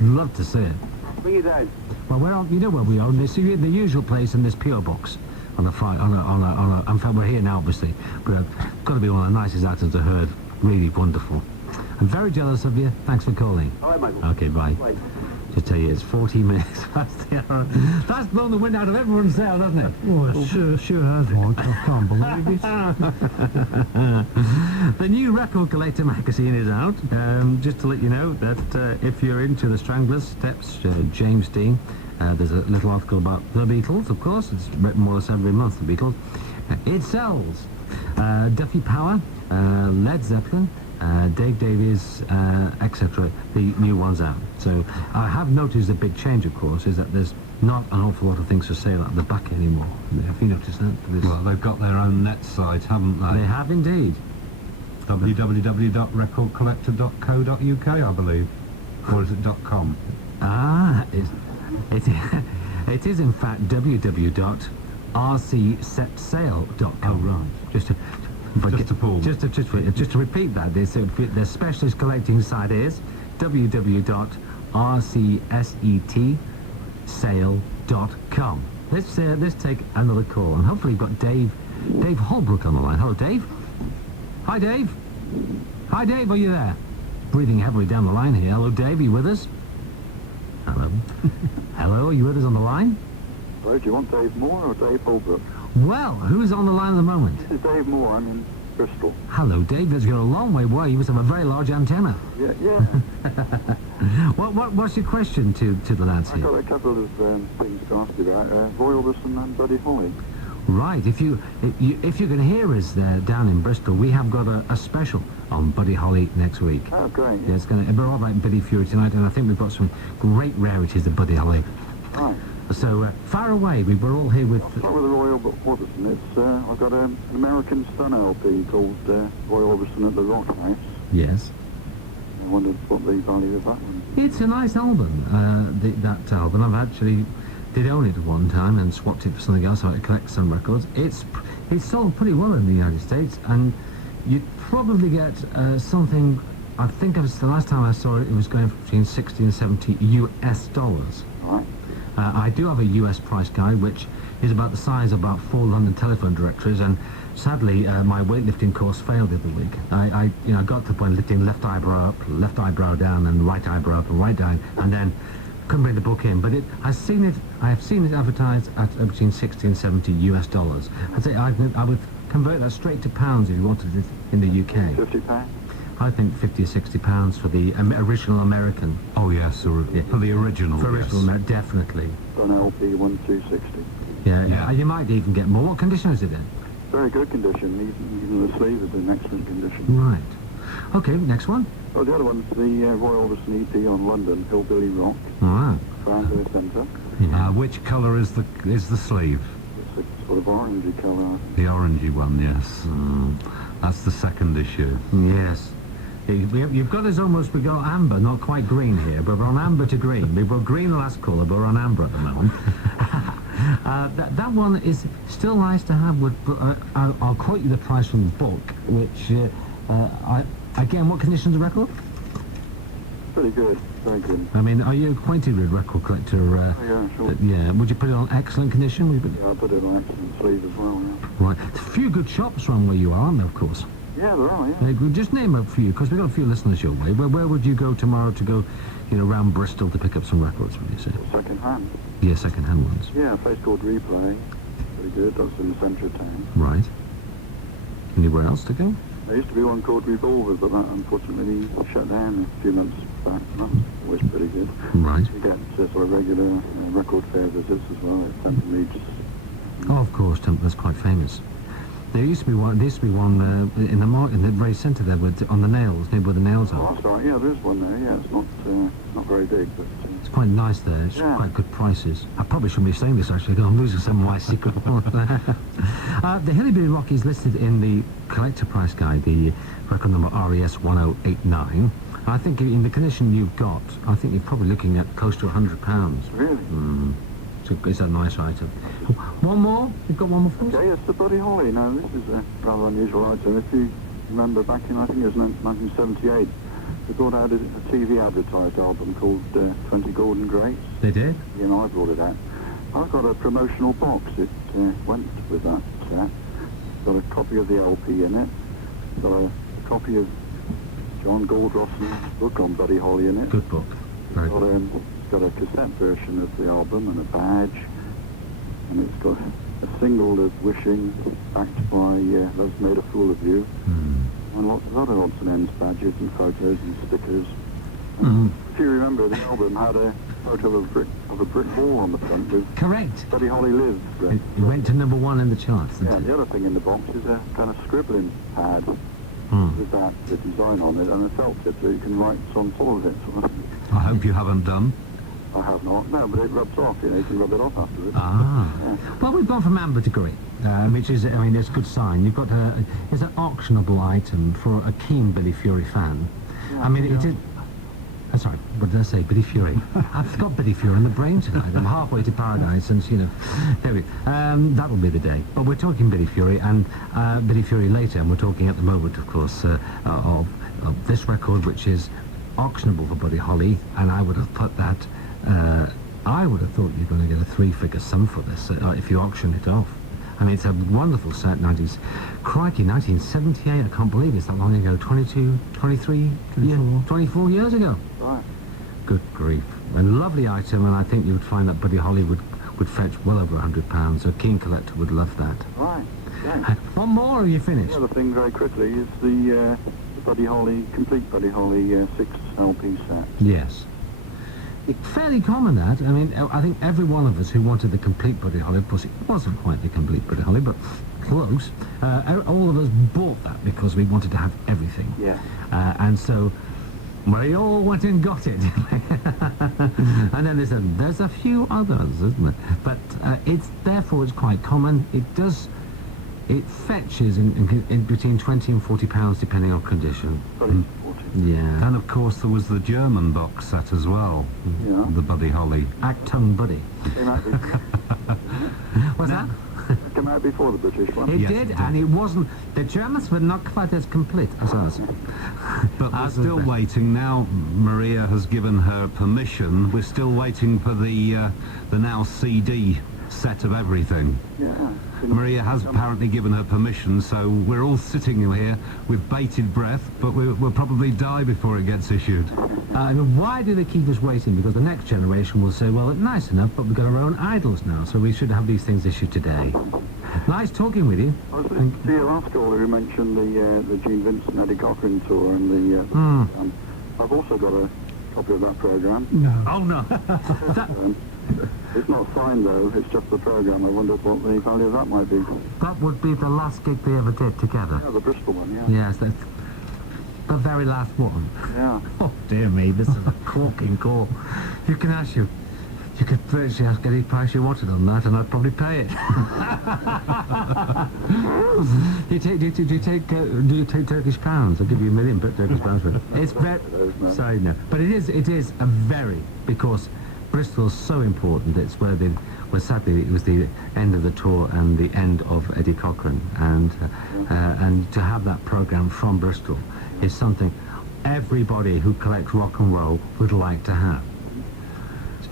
love to see it. Bring it down. Well, you know where we are. This the usual place in this PO box on a Friday. In fact, we're here now, obviously. But got to be one of the nicest items I heard. Really wonderful. I'm very jealous of you. Thanks for calling. All right, Michael. Okay, bye. Bye. Just tell you, it's 14 minutes past the hour. That's blown the wind out of everyone's sail, hasn't it? Oh, it sure has, Mike. I can't believe it. The new Record Collector magazine is out. Just to let you know that if you're into the Stranglers, Steps, James Dean, there's a little article about the Beatles, of course. It's written more or less every month, the Beatles. It sells Duffy Power, Led Zeppelin, Dave Davies, etc. The new one's out. So I have noticed a big change, of course, is that there's not an awful lot of things for sale at the back anymore. Have you noticed that? Well, they've got their own net site, haven't they? They have indeed. www.recordcollector.co.uk, I believe. Or is it .com? Ah, it is in fact www.rcsetsail.com. Oh, right. Just to repeat that, the specialist collecting site is www.rcsetsail.com. Let's take another call, and hopefully we've got Dave Holbrook on the line. Hello, Dave. Hi, Dave. Hi, Dave. Are you there? Breathing heavily down the line here. Hello, Dave. Are you with us? Hello. Hello. Are you with us on the line? Hello, do you want Dave Moore or Dave Holbrook? Well, who's on the line at the moment? This is Dave Moore, I'm in Bristol. Hello, Dave. That's got a long way away. You must have a very large antenna. Yeah. What's your question to the lads I've here? got a couple of things to ask you about. Roy Orbison and Buddy Holly. Right. If you can hear us there down in Bristol, we have got a special on Buddy Holly next week. Oh, great. Yeah, we're all about Billy Fury tonight, and I think we've got some great rarities of Buddy Holly. Right. So far away, we were all here with... I'll start with the Roy Orbison. It's, I've got an American Sun LP called Roy Orbison at the Rock House. Yes. I wondered what the value of that one. It's a nice album, that album. I've actually did own it at one time and swapped it for something else, so I collect some records. It's sold pretty well in the United States, and you'd probably get something, I think it was the last time I saw it, it was going for between 60 and 70 US dollars. All right. I do have a US price guide, which is about the size of about 4 London telephone directories, and sadly, my weightlifting course failed the other week. I got to the point of lifting left eyebrow up, left eyebrow down, and right eyebrow up and right down, and then couldn't bring the book in. But I have seen it advertised at between 60 and 70 US dollars. I'd say I would convert that straight to pounds if you wanted it in the UK. £50? I think 50 or 60 pounds for the original American. Oh yes, for the original. For original yes. American, definitely. An LP 1260. Yeah. You might even get more. What condition is it in? Very good condition. Even the sleeve is in excellent condition. Right. Okay, next one. Well, the other one's the Roy Orbison EP on London, Hillbilly Rock, Wow. Triangular Centre. Which colour is the sleeve? It's a sort of orangey colour. The orangey one, yes. That's the second issue. Yes. You've got us almost, we got amber, not quite green here, but we're on amber to green. We were green last colour, but we're on amber at the moment. That one is still nice to have. I'll quote you the price from the book, which, again, what condition's the record? Pretty good, very good. I mean, are you acquainted with Record Collector? Yeah, sure. Yeah, would you put it on excellent condition? Yeah, I put it on excellent sleeve as well, yeah. Right. A few good shops around where you are, aren't there, of course? Yeah, there are, yeah. Just name a few, because we've got a few listeners your way. Where would you go tomorrow to go, round Bristol to pick up some records, would you say? Second hand. Yeah, second-hand ones. Yeah, a place called Replay. Very good, that's in the centre of town. Right. Anywhere else to go? There used to be one called Revolver, but that unfortunately shut down a few months back. That was always pretty good. Right. You get sort of regular record fair visits as well at Temple Meads. Oh, of course, Templar's quite famous. There used to be one in the very centre there, on the nails, near where the nails Oh, are. that's right, yeah, there is one there, yeah, it's not very big, but... It's quite nice there. It's Yeah. quite good prices. I probably shouldn't be saying this actually, because I'm losing some of my secret ones. The Hillbilly Rock is listed in the collector price guide, the record number RES 1089. I think in the condition you've got, I think you're probably looking at close to £100. Really? It's a nice item. One more? You've got one more for us? Okay, it's the Buddy Holly. Now, this is a rather unusual item. If you remember back in, I think it was 1978, they brought out a TV advertised album called 20 Golden Greats. They did? You know, I brought it out. I've got a promotional box. It went with that set. Got a copy of the LP in it. Got a copy of John Goldross's book on Buddy Holly in it. Good book. Very good. It's got a cassette version of the album and a badge. And it's got a single of Wishing, backed by Love's Made a Fool of You. And lots of other odds and ends, badges and photos and stickers. If you remember, the album had a photo of a brick wall on the front with Correct. Buddy Holly Lives. It went to number 1 in the charts, Yeah, didn't it? the other thing in the box is a kind of scribbling pad with the design on it and a felt tip so you can write songs all of it. Sort of. I hope you haven't done. I have not. No, but it rubs off, you can rub it off afterwards. Ah. Well, we've gone from amber to green, which is, I mean, it's a good sign. You've got it's an auctionable item for a keen Billy Fury fan. Yeah, I mean, it is... Sorry, what did I say? Billy Fury. I've got Billy Fury in the brain tonight. I'm halfway to paradise and, there we go. That will be the day. But we're talking Billy Fury and Billy Fury later, and we're talking at the moment, of course, of this record, which is auctionable for Buddy Holly, and I would have put that... I would have thought you're going to get a 3-figure sum for this if you auction it off. I mean, it's a wonderful set, 90s. Crikey, 1978, I can't believe it's that long ago. 22, 23, 24 years ago. Right. Good grief. A lovely item, and I think you would find that Buddy Holly would fetch well over £100. A keen collector would love that. Right. Yeah. One more, or are you finished? The other thing, very quickly, is the Buddy Holly, complete Buddy Holly 6 LP set. Yes. It's fairly common that. I mean, I think every one of us who wanted the complete Buddy Holly, of course it wasn't quite the complete Buddy Holly, but close, all of us bought that because we wanted to have everything. Yeah. And so Well, he all went and got it. And then there's a few others, isn't it? But it's quite common. It fetches in between 20 and 40 pounds depending on condition. 30, 40. Yeah. And of course there was the German box set as well. Yeah. The Buddy Holly. Actung Buddy. Came out before, What's that? came out before the British one. It Yes, did, it did. and it wasn't. The Germans were not quite as complete as us. But we're As still was- waiting. Now Maria has given her permission. We're still waiting for the now CD set of everything. Yeah. Maria has apparently given her permission, so we're all sitting here with bated breath, but we'll probably die before it gets issued. Why do they keep us waiting? Because the next generation will say, well, it's nice enough, but we've got our own idols now, so we should have these things issued today. Nice talking with you. I was listening to your last caller who mentioned the Gene Vincent Eddie Cochran tour and the I've also got a copy of that programme. No. Oh, no. It's not signed though, it's just the programme. I wondered what the value of that might be. That would be the last gig they ever did together. Yeah, the Bristol one, yeah. Yes, that's the very last one. Yeah. Oh, dear me, this is a corking call. You could virtually ask any price you wanted on that, and I'd probably pay it. Do you take Turkish pounds? I'll give you $1 million Turkish pounds for it. It's very... Sorry, no. But it is a very... Because Bristol's so important, it's where sadly it was the end of the tour and the end of Eddie Cochran. And to have that programme from Bristol is something everybody who collects rock and roll would like to have.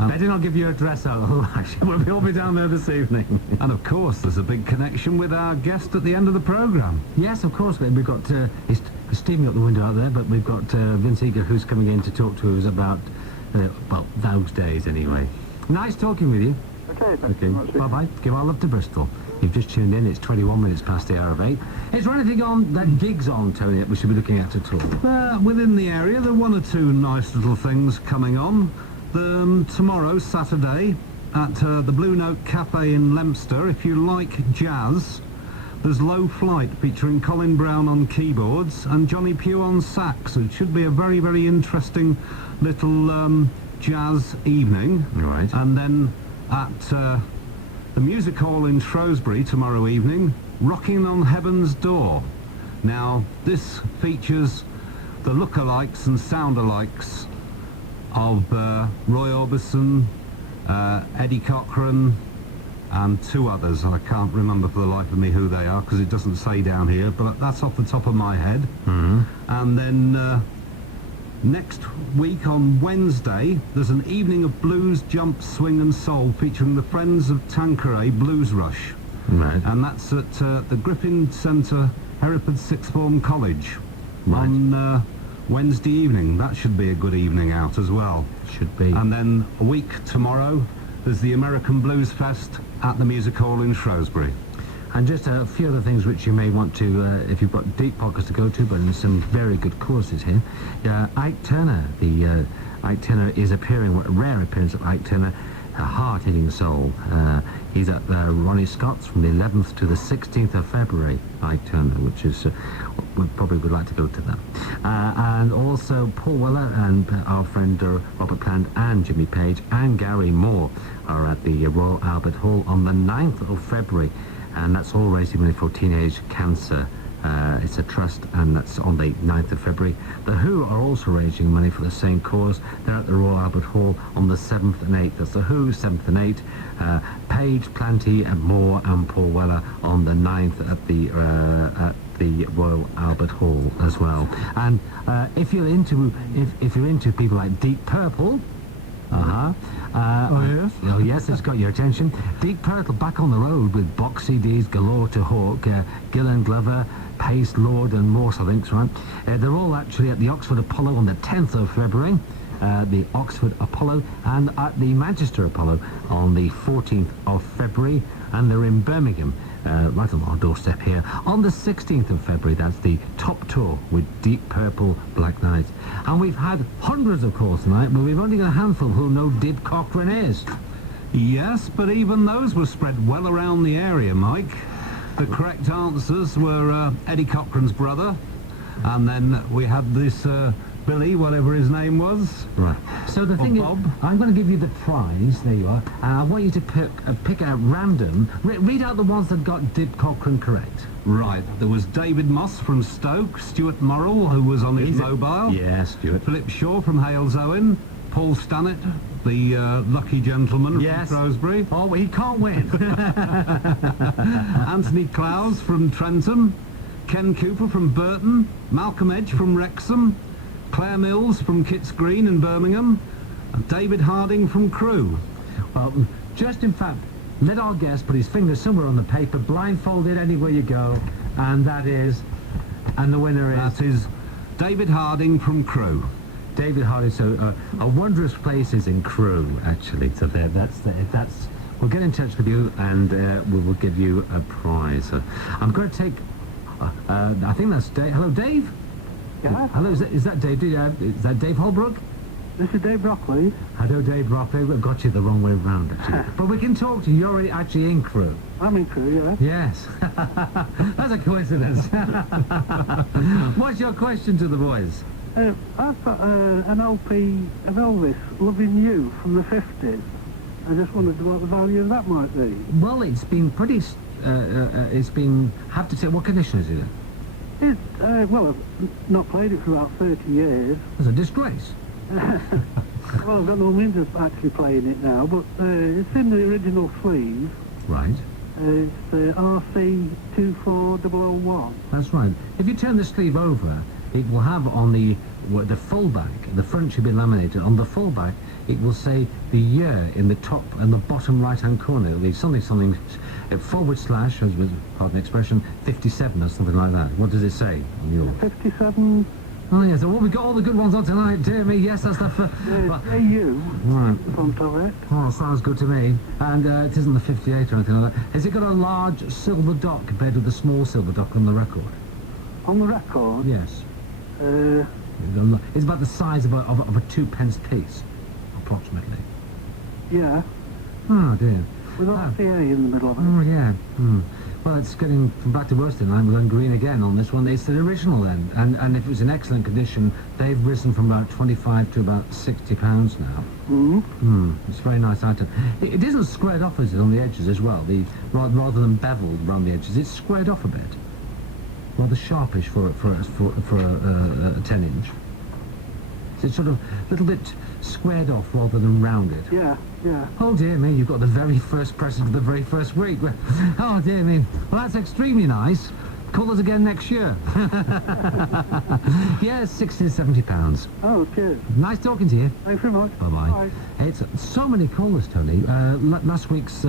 Better not give your address out, otherwise we'll all be down there this evening. And of course, there's a big connection with our guest at the end of the programme. Yes, of course, we've got, it's steaming up the window out there, but we've got Vince Eager who's coming in to talk to us about, well, those days anyway. Nice talking with you. Okay, thank you very much. Bye-bye. Give our love to Bristol. You've just tuned in, it's 21 minutes past the hour of 8. Is there anything on that gigs on, Tony, that we should be looking at all? Within the area, there are one or two nice little things coming on. Tomorrow, Saturday, at the Blue Note Cafe in Leominster, if you like jazz, there's Low Flight featuring Colin Brown on keyboards and Johnny Pugh on sax. It should be a very, very interesting little jazz evening. Right. And then at the Music Hall in Shrewsbury tomorrow evening, Rocking on Heaven's Door. Now, this features the lookalikes and soundalikes of Roy Orbison, Eddie Cochran, and two others. I can't remember for the life of me who they are because it doesn't say down here, but that's off the top of my head. Mm-hmm. And then next week on Wednesday, there's an evening of blues, jump, swing and soul featuring the Friends of Tanqueray Blues Rush. Right. And that's at the Griffin Centre, Hereford Sixth Form College Right. on Wednesday evening. That should be a good evening out as well. Should be. And then a week tomorrow, there's the American Blues Fest at the Music Hall in Shrewsbury. And just a few other things which you may want to, if you've got deep pockets to go to, but in some very good courses here. Ike Turner, Ike Turner is appearing, a rare appearance of Ike Turner, a hard-hitting soul. He's at Ronnie Scott's from the 11th to the 16th of February, Ike Turner, which is, we probably would like to go to that. And also Paul Weller and our friend Robert Plant and Jimmy Page and Gary Moore are at the Royal Albert Hall on the 9th of February. And that's all raising money for teenage cancer. It's a trust, and that's on the 9th of February. The Who are also raising money for the same cause. They're at the Royal Albert Hall on the 7th and 8th. That's The Who, 7th and 8th. Page, Planty, and Moore and Paul Weller on the 9th at the Royal Albert Hall as well. And if you're into people like Deep Purple, yes? Oh yes, it's got your attention. Deep Purple back on the road with box CDs galore to hawk. Gillan Glover, Pace, Lord and Morse, I think, right? They're all actually at the Oxford Apollo on the 10th of February. The Oxford Apollo, and at the Manchester Apollo on the 14th of February, and they're in Birmingham, right on our doorstep here, on the 16th of February. That's the top tour with Deep Purple, Black Knight. And we've had hundreds of calls tonight, but we've only got a handful who know Dib Cochran is. Yes, but even those were spread well around the area, Mike. The correct answers were Eddie Cochran's brother, and then we had this Billy, whatever his name was. Right. So the thing is, Bob. I'm going to give you the prize. There you are. And I want you to pick out random. Read out the ones that got Dib Cochrane correct. Right, there was David Moss from Stoke, Stuart Morrell, who was on his He's a- mobile, Yeah, Stuart. Philip Shaw from Hales Owen, Paul Stannett, the lucky gentleman Yes. from Shrewsbury, Oh, he can't win. Anthony Clowes from Trentham, Ken Cooper from Burton, Malcolm Edge from Wrexham, Claire Mills from Kitts Green in Birmingham, and David Harding from Crewe. Well, just in fact, let our guest put his finger somewhere on the paper, blindfolded anywhere you go, and that is, and the winner is That is David Harding from Crewe. David Harding. So a wondrous place is in Crewe, actually. So there, that's. We'll get in touch with you, and we will give you a prize. I'm going to take. I think that's Dave. Hello, Dave. Yeah, Hello, is that Dave? Is that Dave Holbrook? this is Dave Brockley. Hello, Dave Brockley. We've got you the wrong way round, actually. But we can talk to you. You're already actually in Crewe. I'm in Crewe, yeah. Yes. That's a coincidence. What's your question to the boys? I've got an LP of Elvis, Loving You, from the 50s. I just wondered what the value of that might be. Well, it's been pretty... it's been... have to say, what condition is it in? Well, I've not played it for about 30 years. It's a disgrace. Well, I've got no means of actually playing it now, but it's in the original sleeve. Right. It's RC24001. That's right. If you turn the sleeve over, it will have on the full back, the front should be laminated. On the full back, it will say the year in the top and the bottom right-hand corner. It'll be something, forward slash, pardon the expression, 57 or something like that. What does it say on your... 57 Oh, yes. Well, we got all the good ones on tonight. Dear me, yes, that's the... AU Right. front of it. Oh, sounds good to me. And it isn't the 58 or anything like that. Has it got a large silver dot compared with the small silver dot on the record? On the record, Yes. uh, It's about the size of a 2-pence piece, approximately. yeah, Oh, dear. with Ah. RCA in the middle of it. Oh, yeah. Well, it's getting from back to worse tonight. We're going green again on this one. It's the original then. And if it was in excellent condition, they've risen from about 25 to about £60 now. It's a very nice item. It isn't squared off, is it, on the edges as well? Rather than beveled around the edges, it's squared off a bit. Rather sharpish for a 10-inch. So it's sort of a little bit squared off rather than rounded. Yeah, yeah. Oh dear me, you've got the very first present of the very first week. Oh dear me. Well, that's extremely nice. Call us again next year. Yes, £60 to £70. Oh, cheers. Nice talking to you. Thanks very much. Bye-bye. Bye. It's so many callers, Tony. Last week's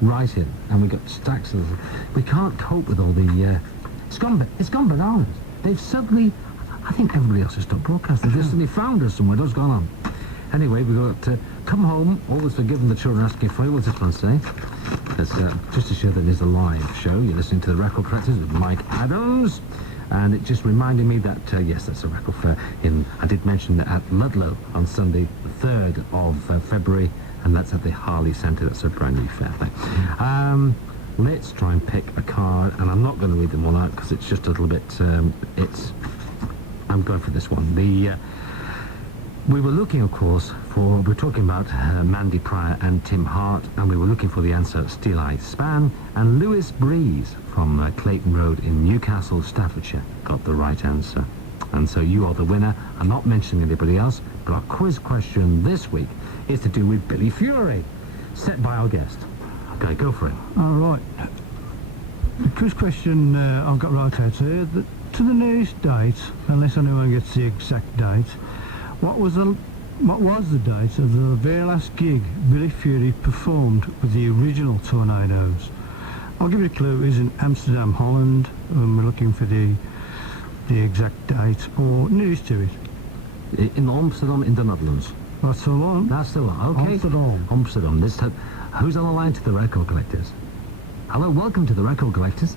write-in, and we got stacks of them. We can't cope with all the... It's gone bananas. They've suddenly... I think everybody else has stopped broadcasting. They've suddenly found us somewhere. What's gone on? Anyway, we've got to come home, always forgiven the children asking for it. What's this one say? That's, just to show that it is a live show. You're listening to The Record Collectors with Mike Adams. And it just reminded me that, yes, that's a record fair. I did mention that at Ludlow on Sunday, the 3rd of February, and that's at the Harley Centre. That's a brand new fair thing. Let's try and pick a card, and I'm not going to read them all out because it's just a little bit, I'm going for this one. We were looking, of course, we're talking about Mandy Pryor and Tim Hart, and we were looking for the answer Steel Eye Span, and Lewis Breeze from Clayton Road in Newcastle, Staffordshire, got the right answer. And so you are the winner. I'm not mentioning anybody else, but our quiz question this week is to do with Billy Fury, set by our guest. Okay, go for it. All right. The quiz question I've got right out here. To the nearest date, unless anyone gets the exact date, what was the date of the very last gig Billy Fury performed with the original Tornadoes? I'll give you a clue. It's in Amsterdam, Holland, and we're looking for the exact date or nearest to it. In Amsterdam, in the Netherlands. That's the one. That's the one. Okay. Amsterdam. Amsterdam. This time, who's on the line to the Record Collectors? Hello, welcome to the Record Collectors.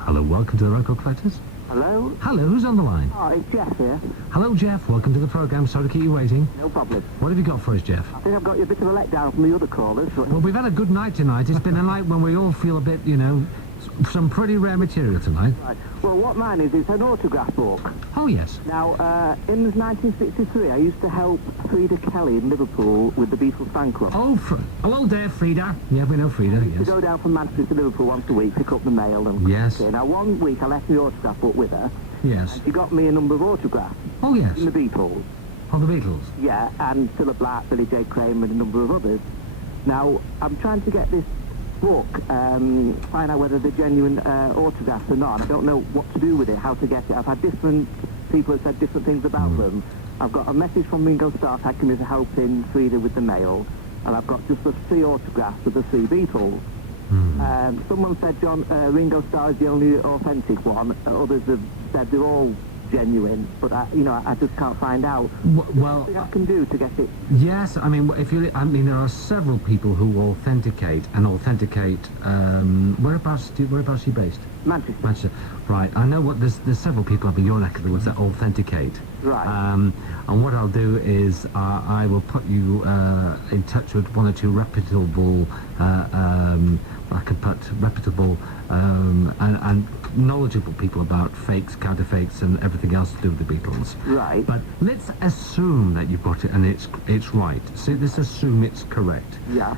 Hello, welcome to the Record Collectors. Hello? Hello, who's on the line? Oh, it's Jeff here. Hello, Jeff. Welcome to the programme. Sorry to keep you waiting. No problem. What have you got for us, Jeff? I think I've got you a bit of a letdown from the other callers. But Well, we've had a good night tonight. It's been a night when we all feel a bit, Some pretty rare material tonight. Right. Well, what mine is, it's an autograph book. Oh, yes. Now, in 1963, I used to help Frida Kelly in Liverpool with the Beatles fan club. Oh, hello there, Frida. Yeah, we know Frida, To yes. go down from Manchester to Liverpool once a week, pick up the mail and... Yes. Okay, now, one week I left the autograph book with her. Yes. She got me a number of autographs Oh, yes. in the Beatles. Oh, the Beatles. Yeah, and Philip Black, Billy J. Kramer, and a number of others. Now, I'm trying to get this book, find out whether they're genuine autographs or not. I don't know what to do with it, how to get it. I've had different people have said different things about them. I've got a message from Ringo Starr thanking me for helping Frida with the mail, and I've got just the 3 autographs of the 3 Beatles. Someone said Ringo Starr is the only authentic one. Others have said they're all genuine, but I just can't find out. Well, What I can do to get it? yes, I mean, there are several people who authenticate. Whereabouts are you based? Manchester. Right. I know there's several people up in your neck of the woods that authenticate. Right. And what I'll do is I will put you in touch with 1 or 2 reputable, and knowledgeable people about fakes, counterfeits, and everything else to do with the Beatles. Right. But let's assume that you've got it and it's right. So let's assume it's correct. Yeah.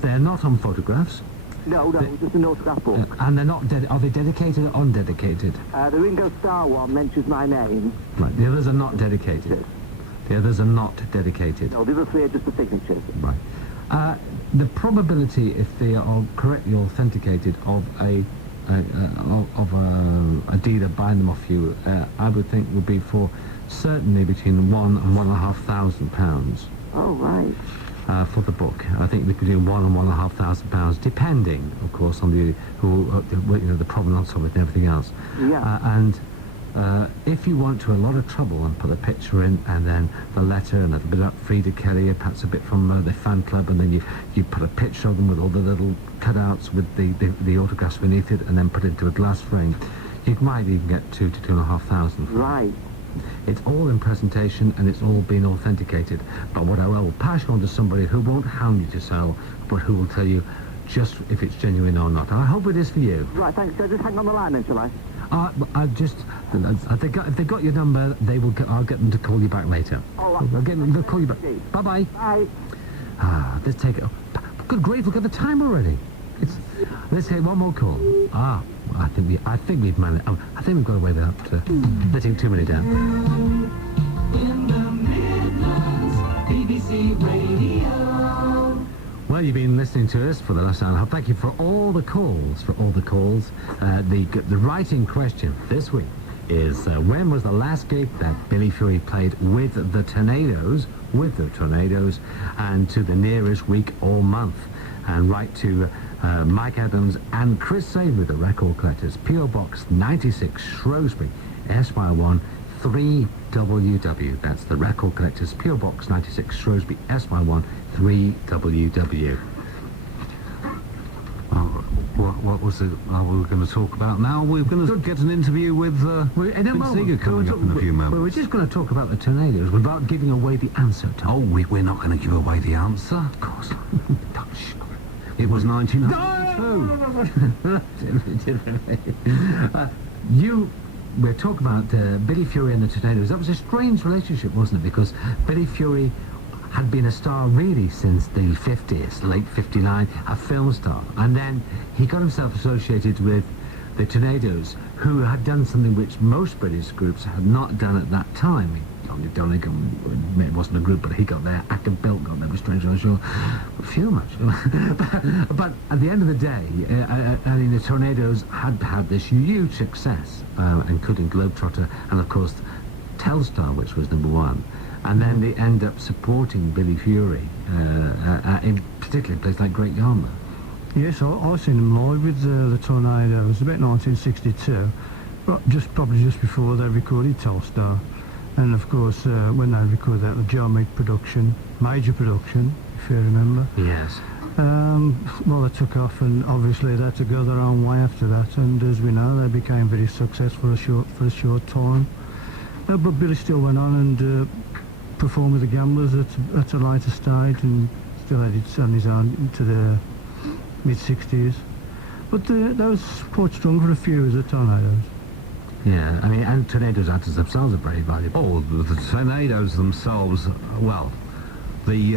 They're not on photographs. No, just an autograph book. And they're not. Are they dedicated or undedicated? The Ringo Starr one mentions my name. Right. The others are not dedicated. The others are not dedicated. No, the other 3 are just the signatures. Right. The probability, if they are correctly authenticated, of a dealer buying them off you, I would think would be for certainly between £1,000 and £1,500. Oh, right. For the book. I think between £1,000 and £1,500, depending, of course, on the provenance of it and everything else. Yeah. And if you want to a lot of trouble and put a picture in, and then the letter, and a bit about Frida Kelly, perhaps a bit from the fan club, and then you put a picture of them with all the little cutouts with the autographs beneath it, and then put it into a glass frame, you might even get £2,000 to £2,500. Right. It's all in presentation and it's all been authenticated. But what I will pass you on to somebody who won't hound you to sell, but who will tell you just if it's genuine or not. And I hope it is for you. Right, thanks. So just hang on the line then, shall I? If they got your number, I'll get them to call you back later. All right. They'll call you back. Bye-bye. Bye. Let's take it. Good grief, look at the time already. Let's take one more call. I think we've managed. I think we've got away without letting too many down. In the Midlands, BBC Radio. Well, you've been listening to us for the last hour and a half. Thank you for all the calls. The writing question this week is when was the last gig that Billy Fury played with the Tornadoes, and to the nearest week or month. And write to Mike Adams and Chris Savory, the record collectors, P.O. Box 96, Shrewsbury, SY1 3WW. That's the record collectors, P.O. Box 96, Shrewsbury, SY1 3WW. What was it we were going to talk about now? We're going to get an interview with Vince Seeger coming up in a few moments. We're just going to talk about the Tornadoes without giving away the answer, Tom. Oh, we're not going to give away the answer? Of course. It was 1992. We're talking about Billy Fury and the Tornadoes. That was a strange relationship, wasn't it? Because Billy Fury had been a star really since the 50s, late 59, a film star. And then he got himself associated with the Tornadoes, who had done something which most British groups had not done at that time. Donegan, it wasn't a group, but he got there. Acton Bilt got there, was strange, I'm sure. Few much. but at the end of the day, the Tornadoes had had this huge success, including Globetrotter and, of course, Telstar, which was #1. And then they end up supporting Billy Fury, particularly in places like Great Yarmouth. Yes, I seen them live with the Tornadoes about 1962, probably just before they recorded Telstar. And of course, when they recorded that, the John Mead production, major production, if you remember. Yes. Well, they took off, and obviously they had to go their own way after that. And as we know, they became very successful for a short time. But Billy still went on and performed with the Gamblers at a later stage, and still had it on his own into the mid-60s. But that was quite strong for a few as the Tornadoes. Yeah, I mean, and Tornadoes as themselves are very valuable. Oh, the Tornadoes themselves, well, the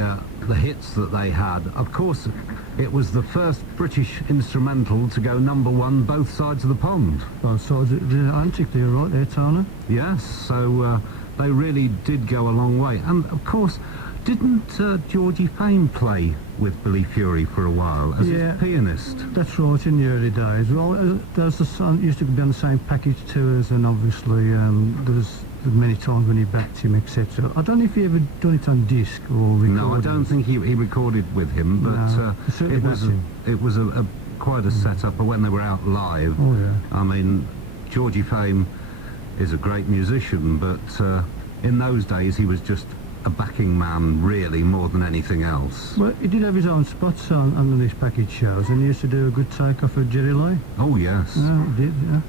hits that they had, of course, it was the first British instrumental to go #1 both sides of the pond. Both sides of the Atlantic, they're right there, Tana. Yes, so they really did go a long way. And, of course, didn't Georgie Fame play with Billy Fury for a while as his pianist? That's right, in the early days. Well, there's the son used to be on the same package tours, and obviously there's many times when he backed him, etc. I don't know if he ever done it on disc or recorded. No, I don't think he recorded with him, but No, certainly backed him. it was a quite a setup when they were out live. Oh yeah. I mean, Georgie Fame is a great musician, but in those days he was just a backing man, really, more than anything else. Well, he did have his own spots on these package shows, and he used to do a good take-off of Jerry Lee. Oh, yes. Yeah, he did, yeah.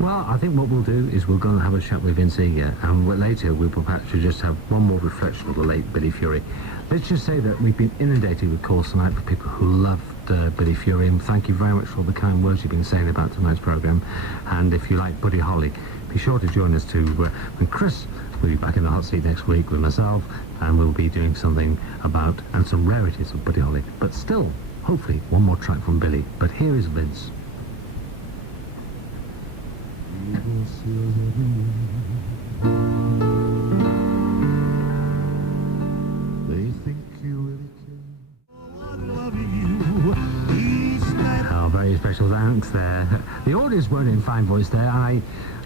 Well, I think what we'll do is we'll go and have a chat with Vince Eager, and later we'll perhaps just have one more reflection of the late Billy Fury. Let's just say that we've been inundated with calls tonight for people who loved Billy Fury, and thank you very much for all the kind words you've been saying about tonight's programme. And if you like Buddy Holly, be sure to join us too. When Chris will be back in the hot seat next week with myself, and we'll be doing something about, and some rarities of Buddy Holly. But still, hopefully, one more track from Billy. But here is Vince. Our very special thanks there. The audience weren't in fine voice there. I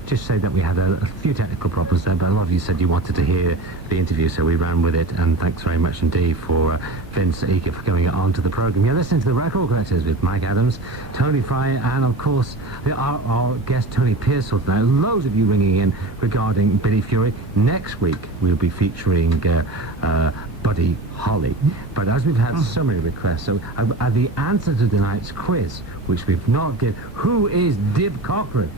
just say that we had a few technical problems there, but a lot of you said you wanted to hear the interview, so we ran with it, and thanks very much indeed for Vince Eager for coming on to the programme. You're listening to The Record Collectors with Mike Adams, Tony Fry, and of course our guest Tony Pearsall tonight. Loads of you ringing in regarding Billy Fury. Next week we'll be featuring Buddy Holly. But as we've had so many requests, so the answer to tonight's quiz, which we've not given, who is Dib Cochran?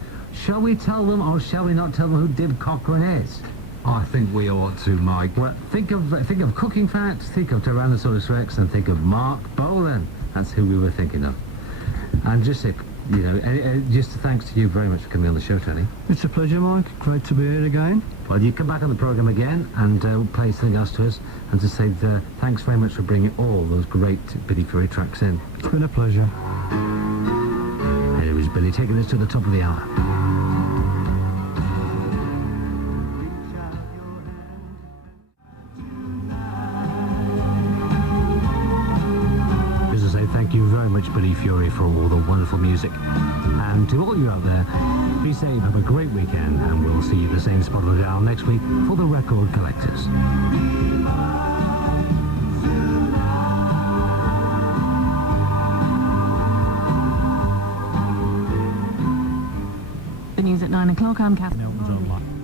Shall we tell them, or shall we not tell them who Dib Cochran is? I think we ought to, Mike. Well, think of Cooking Facts, think of Tyrannosaurus Rex, and think of Mark Bolan. That's who we were thinking of. And just say, you know, just thanks to you very much for coming on the show, Tony. It's a pleasure, Mike. Great to be here again. Well, you come back on the programme again and play something else to us, and to say thanks very much for bringing all those great Billy Fury tracks in. It's been a pleasure. Here is Billy taking us to the top of the hour. Thank you very much, Billy Fury, for all the wonderful music. And to all you out there, be safe, have a great weekend, and we'll see you the same spot of the dial next week for The Record Collectors. The news at 9 o'clock. I'm Catherine.